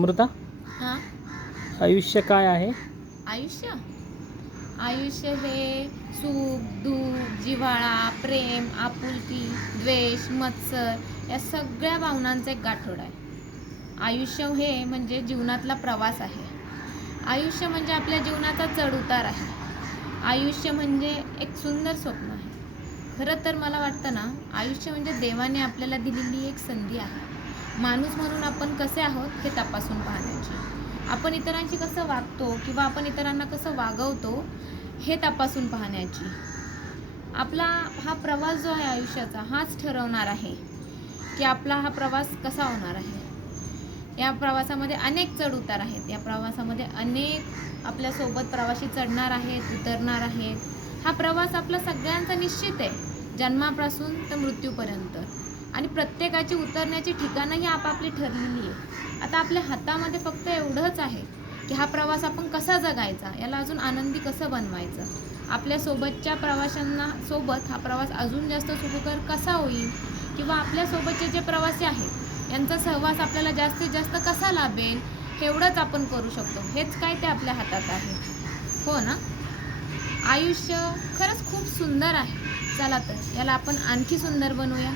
अमृता, हां. आयुष्य काय आहे? आयुष्य आयुष्य हे सुख दुःख जिव्हाळा प्रेम आपुलकी द्वेष मत्सर या सगळ्या भावनांचा एक गाठोडा आहे. आयुष्य हे म्हणजे जीवनातला प्रवास आहे. आयुष्य म्हणजे आपल्या जीवनाचा चढ उतार आहे. आयुष्य म्हणजे एक सुंदर स्वप्न आहे. खरं तर मला वाटतं ना, आयुष्य म्हणजे देवाने आपल्याला दिलेली एक संधी आहे. माणूस म्हणून आपण कसे आहोत हे तपासून पाहण्याची. आपण इतरांशी कसं वागतो किंवा आपण इतरांना कसं वागवतो हे तपासून पाहण्याची. आपला हा प्रवास जो आहे आयुष्याचा हाच ठरवणार आहे की आपला हा प्रवास कसा होणार आहे. या प्रवासामध्ये अनेक चढ उतार आहेत. या प्रवासामध्ये अनेक आपल्यासोबत प्रवासी चढणार आहेत, उतरणार आहेत. हा प्रवास आपला सगळ्यांचा निश्चित आहे, जन्मापासून तर मृत्यूपर्यंत. आणि प्रत्येकाची उतरण्याची ठिकाणंही आपापली ठरलेली आहे. आता आपल्या हातामध्ये फक्त एवढंच आहे की हा प्रवास आपण कसा जगायचा, याला अजून आनंदी कसं बनवायचं, आपल्यासोबतच्या प्रवाशांना सोबत हा प्रवास अजून जास्त सुखकर कसा होईल किंवा आपल्यासोबतचे जे प्रवासी आहेत यांचा सहवास आपल्याला जास्तीत जास्त कसा लाभेल, एवढंच आपण करू शकतो. हेच काय ते आपल्या हातात आहे. हो ना. आयुष्य खरंच खूप सुंदर आहे. चला तर याला आपण आणखी सुंदर बनवूया.